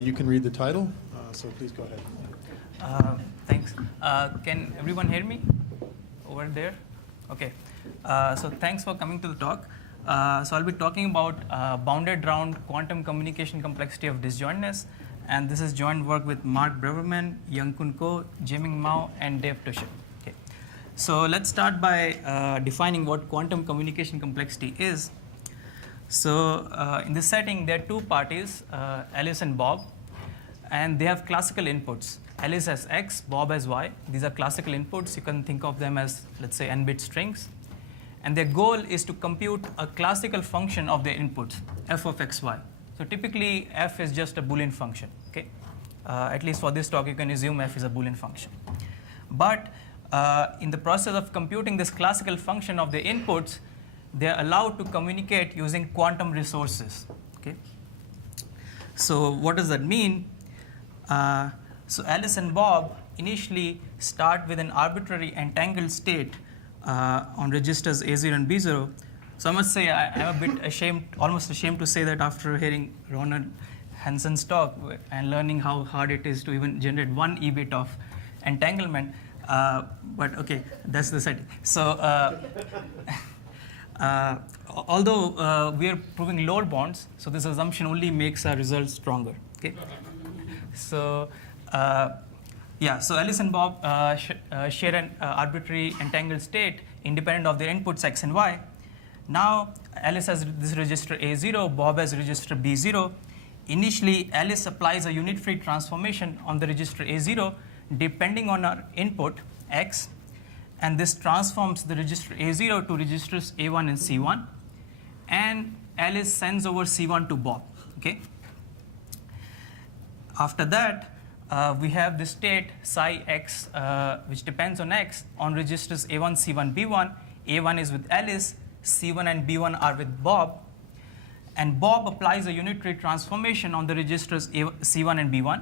You can read the title, so please go ahead. Thanks. Can everyone hear me over there? Okay. So thanks for coming to the talk. So I'll be talking about bounded round quantum communication complexity of disjointness. And this is joint work with Mark Braverman, Young-Kun Ko, Jieming Mao, and Dave Touchette. Okay. So let's start by defining what quantum communication complexity is. So in this setting, there are two parties, Alice and Bob, and they have classical inputs. Alice has X, Bob has Y. These are classical inputs. You can think of them as, let's say, n-bit strings. And their goal is to compute a classical function of their inputs, f of xy. So typically, f is just a Boolean function. Okay? At least for this talk, you can assume f is a Boolean function. But in the process of computing this classical function of the inputs, they are allowed to communicate using quantum resources. Okay? So what does that mean? So Alice and Bob initially start with an arbitrary entangled state on registers A0 and B0. So I must say I'm a bit ashamed, almost ashamed to say that after hearing Ronald Hansen's talk and learning how hard it is to even generate one E-bit of entanglement. But okay, that's the setting. So. Although we are proving lower bounds, so this assumption only makes our results stronger. Okay. So yeah, so Alice and Bob share an arbitrary entangled state independent of their inputs x and y. Now Alice has this register A0, Bob has register B0. Initially, Alice applies a unit-free transformation on the register A0 depending on our input x. And this transforms the register A0 to registers A1 and C1. And Alice sends over C1 to Bob. Okay. After that, we have the state psi x, which depends on x, on registers A1, C1, B1. A1 is with Alice, C1 and B1 are with Bob. And Bob applies a unitary transformation on the registers C1 and B1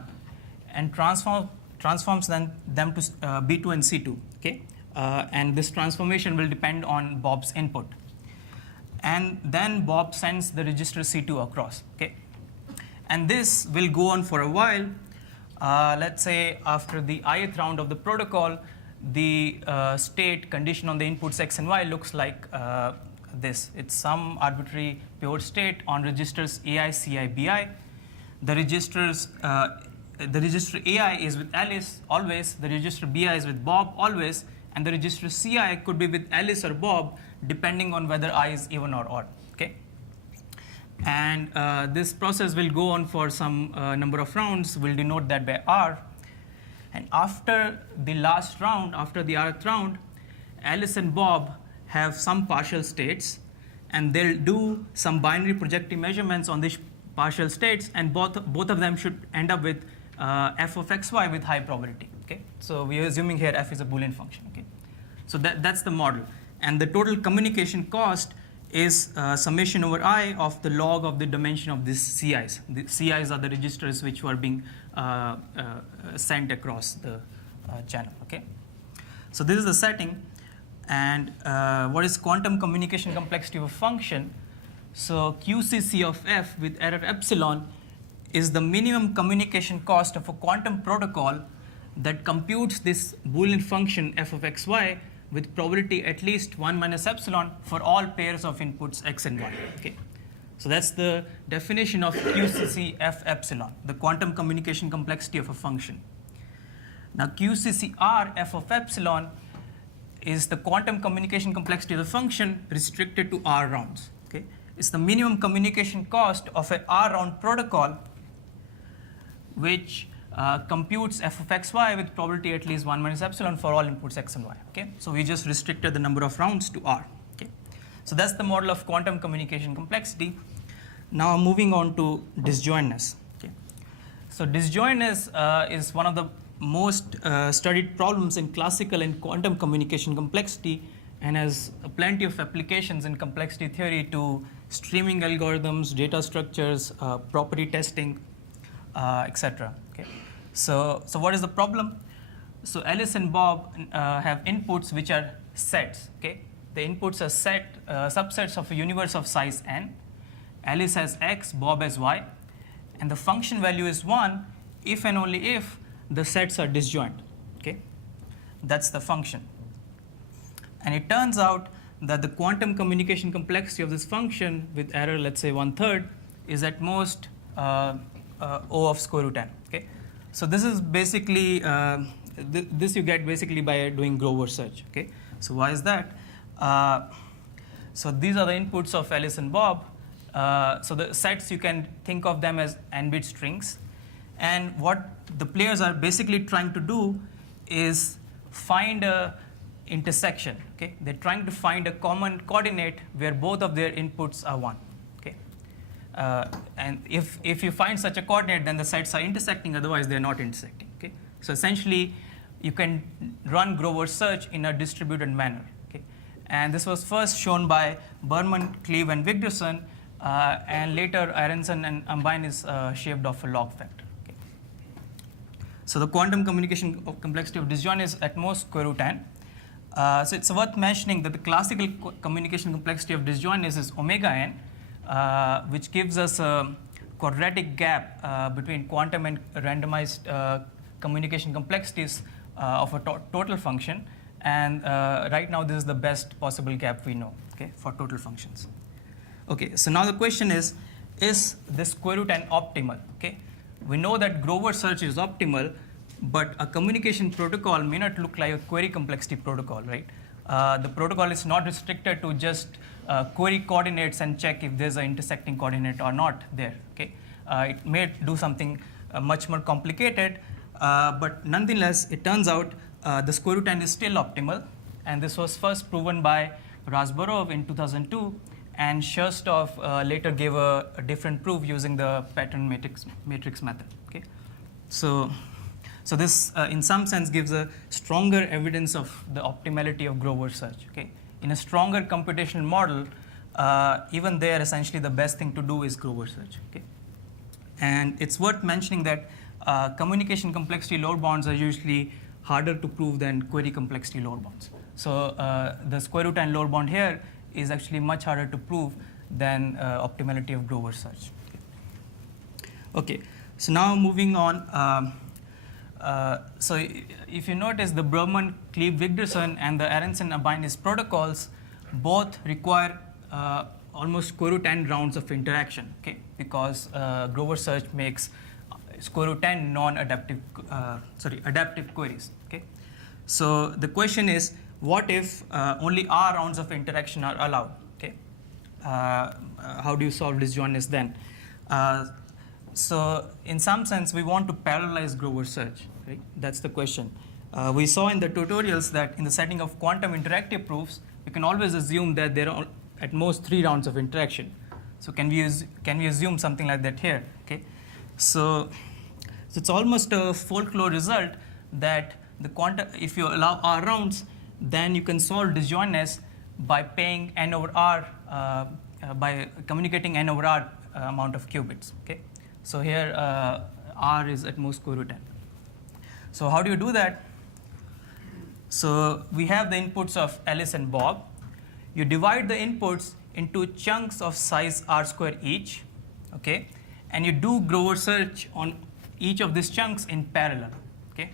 and transforms them to B2 and C2. Okay. And this transformation will depend on Bob's input. And then Bob sends the register C2 across. Okay? And this will go on for a while. Let's say after the ith round of the protocol, the state condition on the inputs x and y looks like this. It's some arbitrary pure state on registers AI, CI, BI. The register AI is with Alice always. The register BI is with Bob always. And the register CI could be with Alice or Bob, depending on whether I is even or odd. Okay? And this process will go on for some number of rounds. We'll denote that by R. And after the last round, after the rth round, Alice and Bob have some partial states, and they'll do some binary projective measurements on these partial states, and both of them should end up with f of xy with high probability. Okay? So we are assuming here f is a Boolean function. Okay? So that's the model. And the total communication cost is summation over I of the log of the dimension of these CIs. The CIs are the registers which are being sent across the channel. Okay? So this is the setting. And what is quantum communication complexity of a function? So QCC of f with error epsilon is the minimum communication cost of a quantum protocol that computes this Boolean function f of xy with probability at least 1 minus epsilon for all pairs of inputs x and y. Okay? So that's the definition of QCC f epsilon, the quantum communication complexity of a function. Now QCC r f of epsilon is the quantum communication complexity of the function restricted to r rounds. Okay? It's the minimum communication cost of an r round protocol which computes f of xy with probability at least 1 minus epsilon for all inputs x and y. Okay? So we just restricted the number of rounds to r. Okay? So that's the model of quantum communication complexity. Now moving on to disjointness. Okay? So disjointness is one of the most studied problems in classical and quantum communication complexity, and has plenty of applications in complexity theory to streaming algorithms, data structures, property testing, etc. Okay? So what is the problem? So Alice and Bob have inputs which are sets. Okay? The inputs are subsets of a universe of size n. Alice has x, Bob has y. and the function value is 1 if and only if the sets are disjoint. Okay? That's the function. And it turns out that the quantum communication complexity of this function with error, let's say 1/3, is at most O of square root n. Okay? So this is basically, this you get basically by doing Grover search. Okay? So why is that? So these are the inputs of Alice and Bob. So the sets, you can think of them as n-bit strings. And what the players are basically trying to do is find a intersection. Okay? They're trying to find a common coordinate where both of their inputs are 1. Okay? And if you find such a coordinate, then the sets are intersecting, otherwise they're not intersecting. Okay? So essentially, you can run Grover search in a distributed manner. Okay? And this was first shown by Braverman, Cleve, and Wigderson, and later Aronson and Ambine is shaved off a log factor. Okay? So the quantum communication complexity of disjoint is at most square root n. So it's worth mentioning that the classical communication complexity of disjointness is omega n, which gives us a quadratic gap between quantum and randomized communication complexities of a total function. And right now, this is the best possible gap we know, okay, for total functions. Okay, so now the question is this square root n optimal? Okay, we know that Grover search is optimal, but a communication protocol may not look like a query complexity protocol, right? The protocol is not restricted to just query coordinates and check if there's an intersecting coordinate or not there. Okay, it may do something much more complicated, but nonetheless, it turns out the square root n is still optimal, and this was first proven by Razborov in 2002, and Shurstov later gave a different proof using the pattern matrix method. Okay, so this, in some sense, gives a stronger evidence of the optimality of Grover search. Okay, in a stronger computational model, even there, essentially the best thing to do is Grover search. Okay, and it's worth mentioning that communication complexity load bounds are usually harder to prove than query complexity load bounds. So the square root n load bound here is actually much harder to prove than optimality of Grover search. Okay, so now moving on. So if you notice, the Braverman, Cleve, Wigderson, and the Aronson-Abinis protocols both require almost square root n rounds of interaction, okay? Because Grover search makes square root n non-adaptive, adaptive queries, okay? So the question is, what if only r rounds of interaction are allowed, okay? How do you solve disjointness then? So in some sense, we want to parallelize Grover search, right? That's the question. We saw in the tutorials that in the setting of quantum interactive proofs, we can always assume that there are at most 3 rounds of interaction. So can we assume something like that here? Okay, so it's almost a folklore result that the quantum, if you allow r rounds, then you can solve disjointness by paying n over r, by communicating n over r amount of qubits. Okay, so here r is at most square root n. So how do you do that? So we have the inputs of Alice and Bob. You divide the inputs into chunks of size r square each, okay? And you do Grover search on each of these chunks in parallel, okay?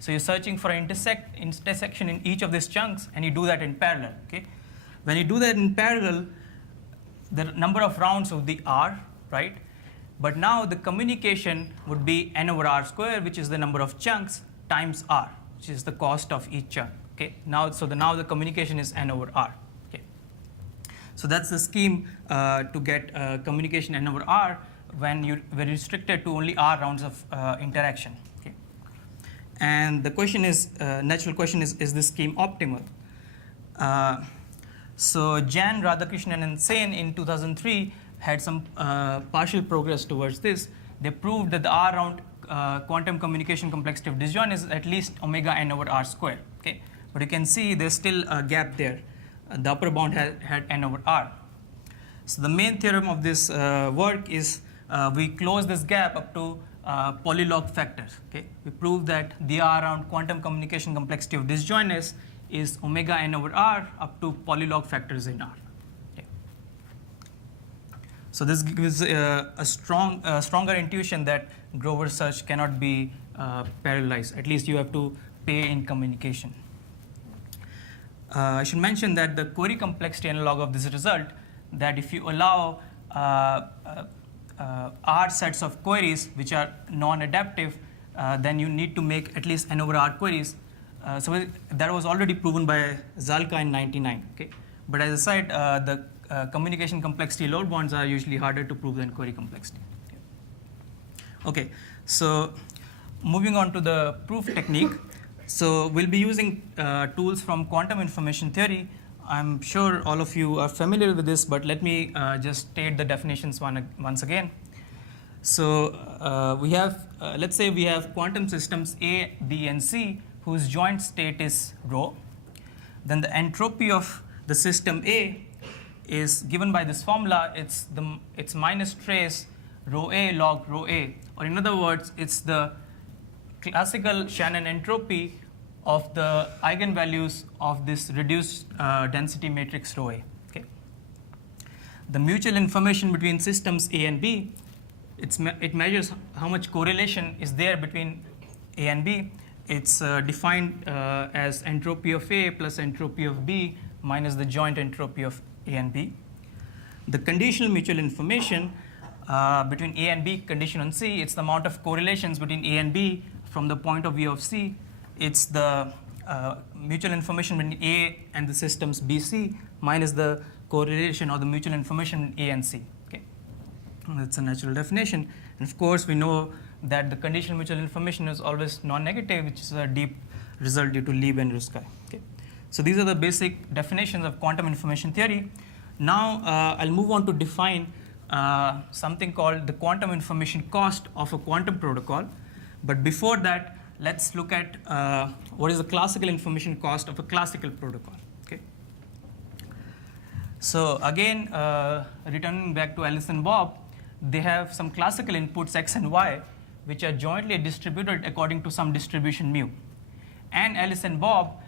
So you're searching for an intersection in each of these chunks, and you do that in parallel, okay? When you do that in parallel, the number of rounds would be r, right? But now the communication would be n over r square, which is the number of chunks, times r, which is the cost of each chunk. Okay. Now the communication is n over r. Okay. So that's the scheme to get communication n over r when you were restricted to only r rounds of interaction. Okay. And the question is, natural question is this scheme optimal? So Jain, Radhakrishnan, and Sen in 2003 had some partial progress towards this. They proved that the r round quantum communication complexity of disjoint is at least omega n over r square. Okay. But you can see there's still a gap there. The upper bound had n over r. So the main theorem of this work is we close this gap up to polylog factors. Okay? We prove that the r round quantum communication complexity of disjointness is omega n over r up to polylog factors in r. Okay. So this gives a stronger intuition that Grover search cannot be parallelized. At least you have to pay in communication. I should mention that the query complexity analog of this result, that if you allow R sets of queries which are non-adaptive, then you need to make at least n over R queries. So that was already proven by Zalka in '99. Okay? But as I said, the communication complexity load bonds are usually harder to prove than query complexity. Okay, so moving on to the proof technique. So we'll be using tools from quantum information theory. I'm sure all of you are familiar with this, but let me just state the definitions once again. So we have, let's say we have quantum systems A, B, and C, whose joint state is rho. Then the entropy of the system A is given by this formula. It's minus trace rho A log rho A, or in other words, it's the classical Shannon entropy of the eigenvalues of this reduced density matrix rho A. Okay. The mutual information between systems A and B, it measures how much correlation is there between A and B. It's defined as entropy of A plus entropy of B minus the joint entropy of A and B. The conditional mutual information between A and B condition on C, it's the amount of correlations between A and B from the point of view of C. It's the mutual information between A and the systems BC minus the correlation or the mutual information between A and C. Okay, that's a natural definition. And of course, we know that the conditional mutual information is always non-negative, which is a deep result due to Lieb and Ruskay. Okay, so these are the basic definitions of quantum information theory. Now I'll move on to define something called the quantum information cost of a quantum protocol. But before that, let's look at what is the classical information cost of a classical protocol. Okay. So again, returning back to Alice and Bob, they have some classical inputs x and y, which are jointly distributed according to some distribution mu. And Alice and Bob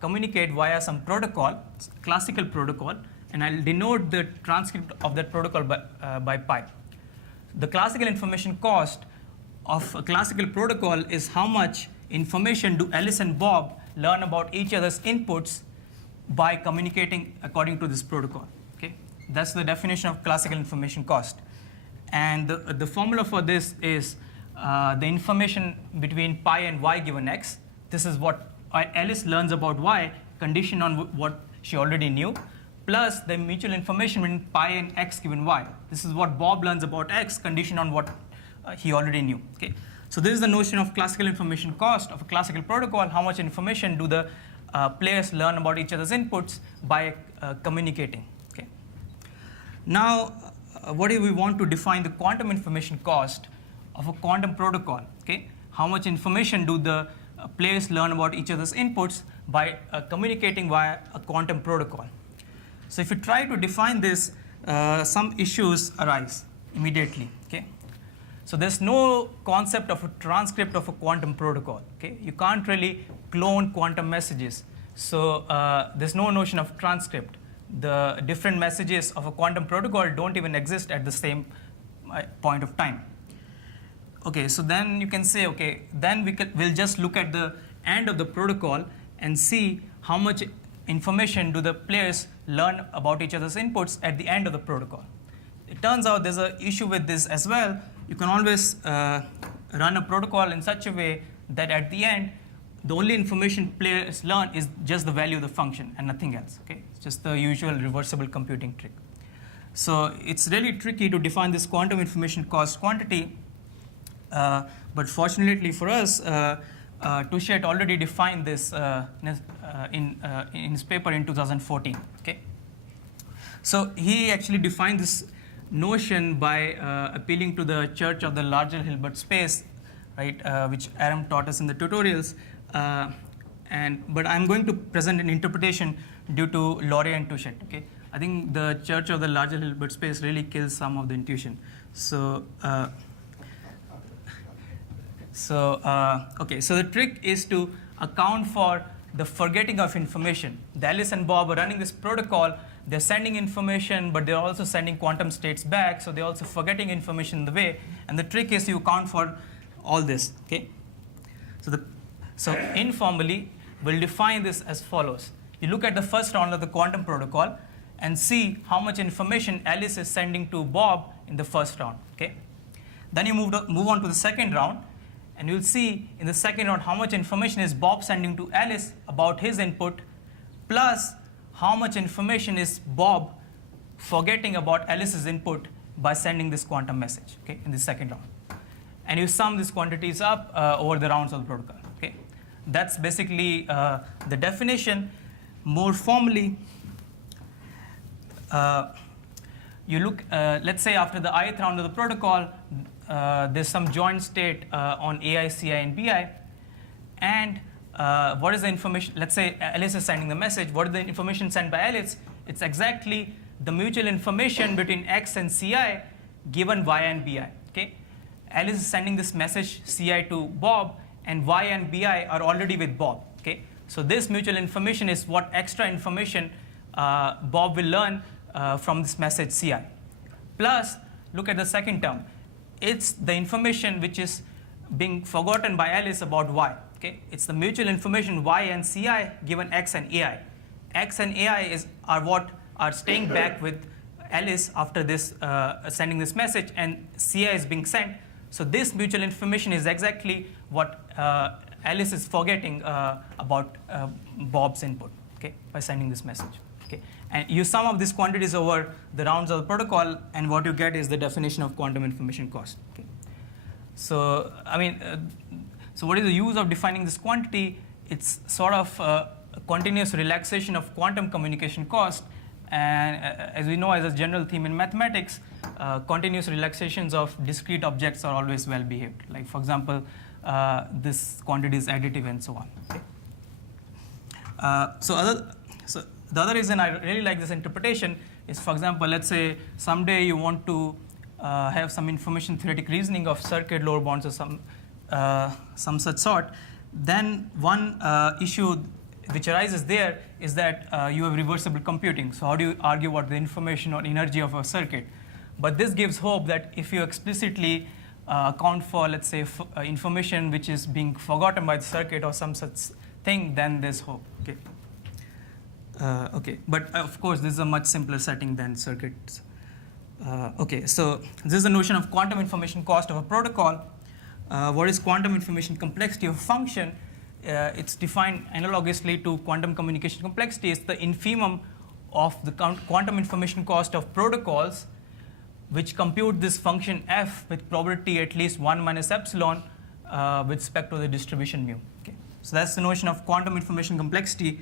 communicate via some protocol, classical protocol, and I'll denote the transcript of that protocol by pi. The classical information cost of a classical protocol is how much information do Alice and Bob learn about each other's inputs by communicating according to this protocol. Okay? That's the definition of classical information cost. And the formula for this is the information between pi and y given x. This is what Alice learns about y, conditioned on what she already knew, plus the mutual information between pi and x given y. This is what Bob learns about x, conditioned on what he already knew. Okay? So this is the notion of classical information cost of a classical protocol. How much information do the players learn about each other's inputs by communicating? Okay? Now, what do we want to define the quantum information cost of a quantum protocol? Okay? How much information do the players learn about each other's inputs by communicating via a quantum protocol? So if you try to define this, some issues arise immediately. Okay? So there's no concept of a transcript of a quantum protocol. Okay? You can't really clone quantum messages. So there's no notion of transcript. The different messages of a quantum protocol don't even exist at the same point of time. Okay, so then you can say, okay, then we'll just look at the end of the protocol and see how much information do the players learn about each other's inputs at the end of the protocol. It turns out there's an issue with this as well. You can always run a protocol in such a way that at the end, the only information players learn is just the value of the function and nothing else. Okay? It's just the usual reversible computing trick. So it's really tricky to define this quantum information cost quantity. But fortunately for us, Touchette already defined this in his paper in 2014. Okay? So he actually defined this notion by appealing to the church of the larger Hilbert space, right, which Aram taught us in the tutorials. But I'm going to present an interpretation due to Laurie and Touchette. Okay? I think the church of the larger Hilbert space really kills some of the intuition. So, okay, so the trick is to account for the forgetting of information. The Alice and Bob are running this protocol they're sending information, but they're also sending quantum states back, so they're also forgetting information in the way. And the trick is you account for all this. Okay. So informally, we'll define this as follows. You look at the first round of the quantum protocol and see how much information Alice is sending to Bob in the first round. Okay. Then you move on to the second round, and you'll see in the second round how much information is Bob sending to Alice about his input, plus how much information is Bob forgetting about Alice's input by sending this quantum message, okay, in the second round. And you sum these quantities up over the rounds of the protocol. Okay. That's basically the definition. More formally, you look, let's say after the ith round of the protocol, there's some joint state on AI, CI, and BI. And what is the information? Let's say Alice is sending the message. What is the information sent by Alice? It's exactly the mutual information between X and CI given Y and BI. Okay? Alice is sending this message CI to Bob, and Y and BI are already with Bob. Okay? So this mutual information is what extra information Bob will learn from this message CI. Plus, look at the second term. It's the information which is being forgotten by Alice about Y. Okay? It's the mutual information Y and CI given X and AI. X and AI are what are staying back with Alice after this sending this message, and CI is being sent. So this mutual information is exactly what Alice is forgetting about Bob's input, okay, by sending this message. Okay? And you sum up these quantities over the rounds of the protocol, and what you get is the definition of quantum information cost. Okay? So, I mean, so what is the use of defining this quantity? It's sort of a continuous relaxation of quantum communication cost. And as we know, as a general theme in mathematics, continuous relaxations of discrete objects are always well behaved. Like, for example, this quantity is additive and so on. Okay? So the other reason I really like this interpretation is, for example, let's say someday you want to have some information theoretic reasoning of circuit lower bounds or some such sort. Then one issue which arises there is that you have reversible computing. So how do you argue about the information or energy of a circuit? But this gives hope that if you explicitly account for, let's say, information which is being forgotten by the circuit or some such thing, then there's hope. Okay. Okay, but of course, this is a much simpler setting than circuits. Okay, so this is the notion of quantum information cost of a protocol. What is quantum information complexity of a function? It's defined analogously to quantum communication complexity. It's the infimum of the quantum information cost of protocols which compute this function f with probability at least 1 minus epsilon with respect to the distribution mu. Okay. So that's the notion of quantum information complexity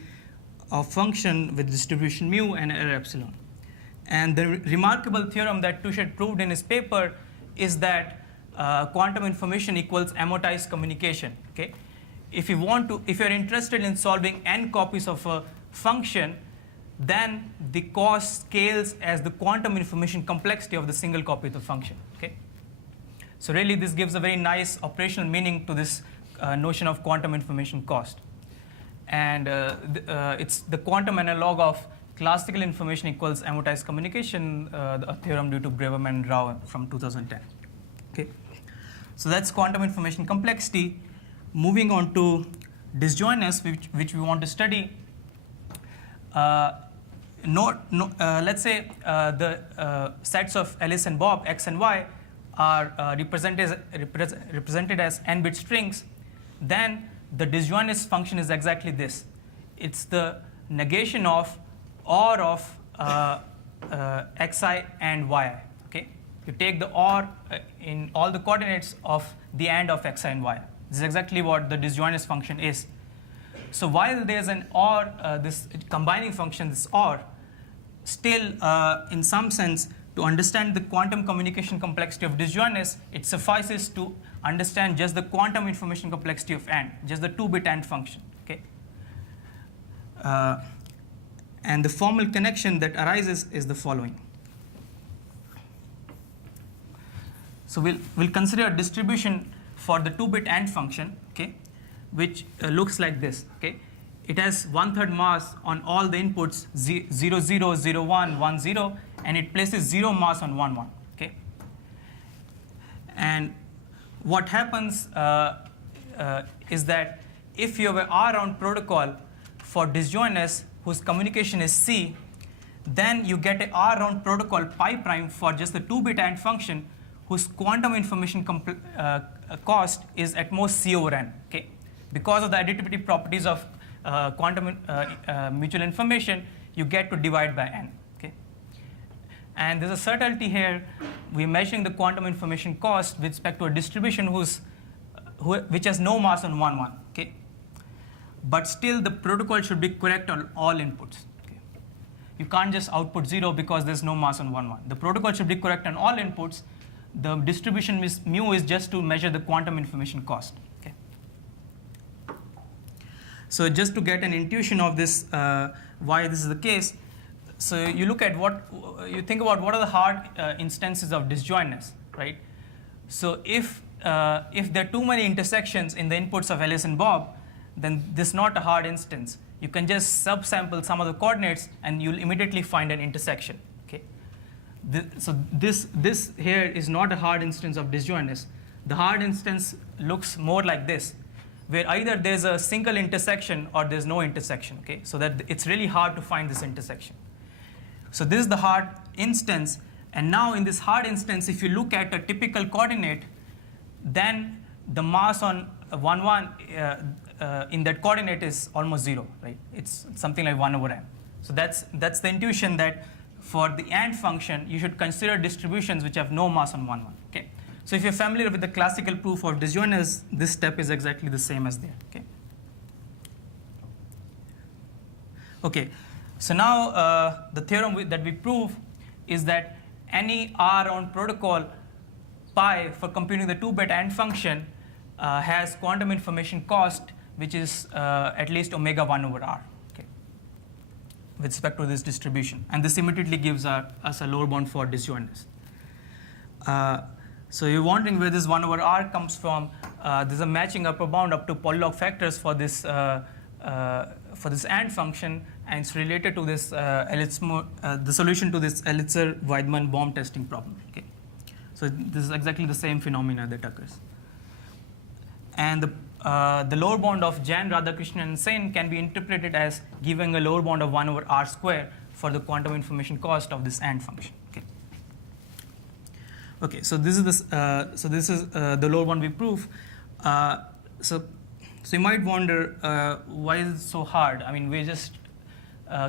of function with distribution mu and error epsilon. And the remarkable theorem that Touchette proved in his paper is that quantum information equals amortized communication. Okay? If you're interested in solving n copies of a function, then the cost scales as the quantum information complexity of the single copy of the function. Okay? So really, this gives a very nice operational meaning to this notion of quantum information cost. And it's the quantum analog of classical information equals amortized communication, a theorem due to Braverman and Rao from 2010. Okay? So that's quantum information complexity. Moving on to disjointness, which we want to study. Let's say the sets of Alice and Bob, X and Y, are represented as n-bit strings. Then the disjointness function is exactly this. It's the negation of OR of xi and yi. Okay? You take the OR in all the coordinates of the AND of xi and yi. This is exactly what the disjointness function is. So while there's an OR, this combining function, this OR, still in some sense, to understand the quantum communication complexity of disjointness, it suffices to understand just the quantum information complexity of AND, just the 2-bit AND function. Okay? And the formal connection that arises is the following. So we'll consider a distribution for the 2-bit AND function, okay, which looks like this. Okay? it has 1/3 mass on all the inputs 0, 0, 0, 1, 1, 0, and it places 0 mass on 1, 1. Okay? And what happens is that if you have an R-round protocol for disjointness whose communication is C, then you get an R-round protocol pi prime for just the 2-bit AND function whose quantum information cost is at most C over n. Okay? Because of the additivity properties of quantum mutual information, you get to divide by n. Okay? And there's a subtlety here. We're measuring the quantum information cost with respect to a distribution which has no mass on 1, 1. Okay? But still, the protocol should be correct on all inputs. Okay? You can't just output 0 because there's no mass on 1, 1. The protocol should be correct on all inputs. The distribution mu is just to measure the quantum information cost. Okay? So just to get an intuition of this, why this is the case, so you look at you think about what are the hard instances of disjointness, right? So if there are too many intersections in the inputs of Alice and Bob, then this is not a hard instance. You can just subsample some of the coordinates, and you'll immediately find an intersection. Okay? So this here is not a hard instance of disjointness. The hard instance looks more like this, where either there's a single intersection or there's no intersection. Okay? So that it's really hard to find this intersection. So this is the hard instance. And now in this hard instance, if you look at a typical coordinate, then the mass on 1, 1 in that coordinate is almost 0, right? It's something like 1 over m. So that's the intuition that for the AND function, you should consider distributions which have no mass on 1, 1. Okay? So if you're familiar with the classical proof of disjointness, this step is exactly the same as there. Okay? Okay. So now the theorem that we prove is that any R-round protocol pi for computing the 2-bit AND function has quantum information cost, which is at least omega 1 over r, okay, with respect to this distribution. And this immediately gives us a lower bound for disjointness. So you're wondering where this 1 over r comes from. There's a matching upper bound up to polylog factors for this AND function, and it's related to this the solution to this Elitzer-Weidmann-Baum testing problem. Okay? So this is exactly the same phenomena that occurs. And the lower bound of Jain, Radhakrishnan, and Sen can be interpreted as giving a lower bound of 1 over r square for the quantum information cost of this AND function. Okay. Okay. So this is the lower bound we prove. So you might wonder why is it so hard? I mean, we're just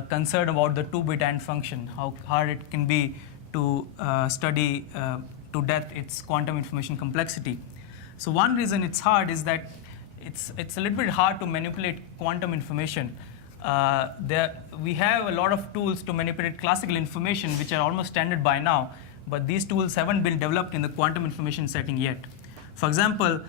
concerned about the 2-bit AND function, how hard it can be to study to death its quantum information complexity. So one reason it's hard is that it's a little bit hard to manipulate quantum information. We have a lot of tools to manipulate classical information, which are almost standard by now, but these tools haven't been developed in the quantum information setting yet. For example,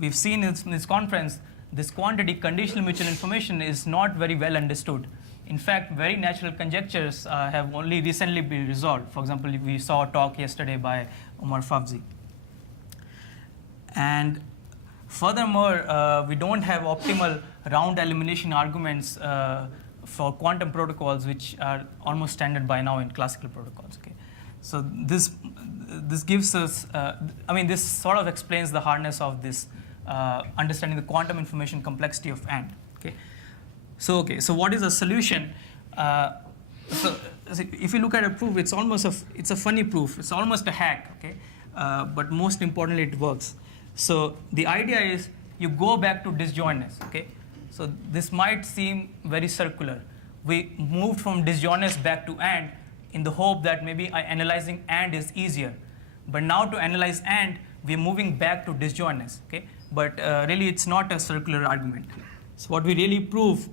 we've seen in this conference, this quantity conditional mutual information is not very well understood. In fact, very natural conjectures have only recently been resolved. For example, we saw a talk yesterday by Omar Fafzi. And furthermore, we don't have optimal round elimination arguments for quantum protocols, which are almost standard by now in classical protocols. Okay? So this gives us, this sort of explains the hardness of this understanding the quantum information complexity of AND. Okay? So what is the solution? So if you look at a proof, it's a funny proof. It's almost a hack. Okay? But most importantly, it works. So the idea is you go back to disjointness. Okay? So this might seem very circular. We moved from disjointness back to AND in the hope that maybe analyzing AND is easier. But now to analyze AND, we're moving back to disjointness. Okay? But really, it's not a circular argument. So what we really prove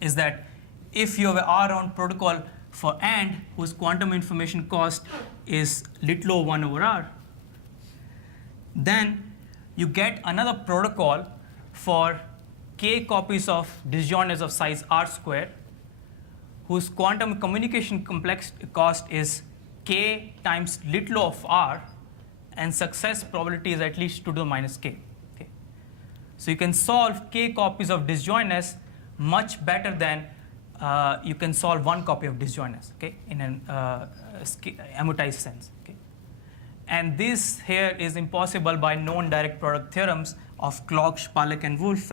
is that if you have an R-round protocol for AND whose quantum information cost is lit low 1 over r, then you get another protocol for k copies of disjointness of size r square, whose quantum communication complex cost is k times lit low of r, and success probability is at least 2 to the minus k. Okay? So you can solve k copies of disjointness much better than you can solve one copy of disjointness, okay, in an amortized sense. Okay. And this here is impossible by known direct product theorems of Clock, Spalek, and Wolf,